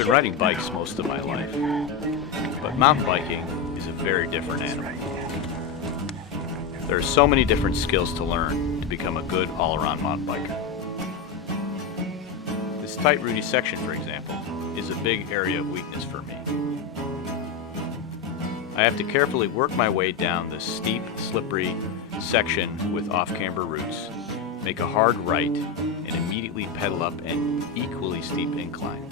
been riding bikes most of my life, but mountain biking is a very different animal. There are so many different skills to learn to become a good all-around mountain biker. This tight, rooty section, for example, is a big area of weakness for me. I have to carefully work my way down this steep, slippery section with off-camber roots, make a hard right, and immediately pedal up an equally steep incline.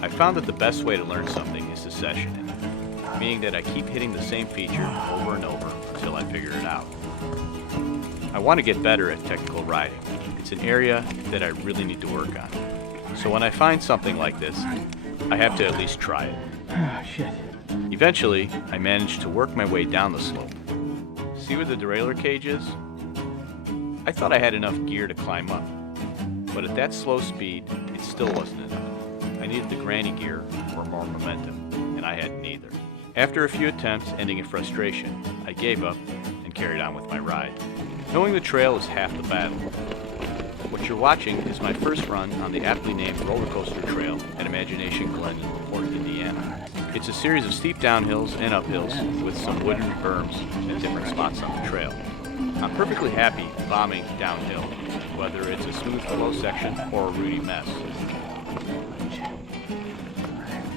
I found that the best way to learn something is to session it, meaning that I keep hitting the same feature over and over until I figure it out. I want to get better at technical riding. It's an area that I really need to work on. So when I find something like this, I have to at least try it. Oh, shit. Eventually, I managed to work my way down the slope. See where the derailleur cage is? I thought I had enough gear to climb up, but at that slow speed, it still wasn't enough. I needed the granny gear for more momentum, and I had neither. After a few attempts ending in frustration, I gave up and carried on with my ride. Knowing the trail is half the battle. What you're watching is my first run on the aptly named roller coaster trail at Imagination Glen in LaPorte, Indiana. It's a series of steep downhills and uphills with some wooden berms at different spots on the trail. I'm perfectly happy bombing downhill, whether it's a smooth flow section or a rooty mess.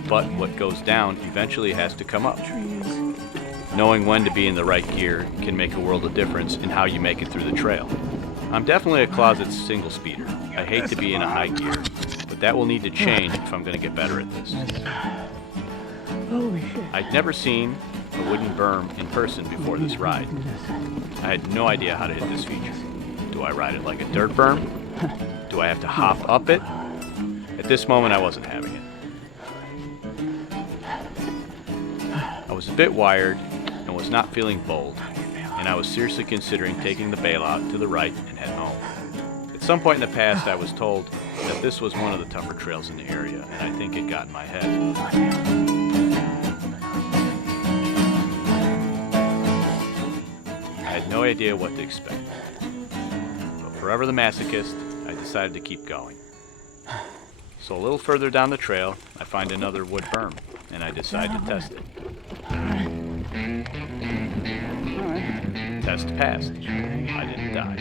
But what goes down eventually has to come up. Knowing when to be in the right gear can make a world of difference in how you make it through the trail. I'm definitely a closet single speeder. I hate to be in a high gear, but that will need to change if I'm going to get better at this. Holy shit. I'd never seen a wooden berm in person before this ride. I had no idea how to hit this feature. Do I ride it like a dirt berm? Do I have to hop up it? At this moment, I wasn't having it. I was a bit wired and was not feeling bold, and I was seriously considering taking the bailout to the right and head home. At some point in the past, I was told that this was one of the tougher trails in the area, and I think it got in my head. I had no idea what to expect. But forever the masochist, I decided to keep going. So a little further down the trail, I find another wood berm, and I decide to test it. Test passed. I didn't die.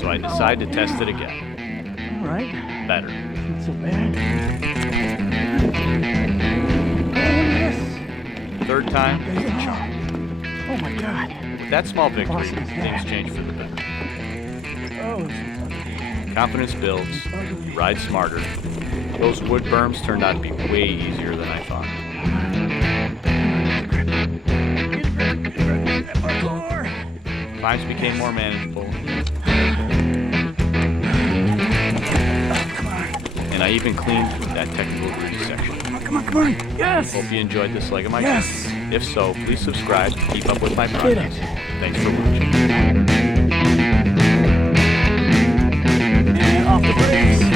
So I decide to test it again. All right. Better. Not so bad. Third time, is a charm. Oh my God. With that small victory, things change for the better. Oh, Confidence builds, you ride smarter. Those wood berms turned out to be way easier than I thought. Climbs became more manageable. And I even cleaned that technical route section. come on. Yes. Hope you enjoyed this leg of my Yes. journey. If so, please subscribe to keep up with my Did it. progress. Thanks for watching. And off the brakes.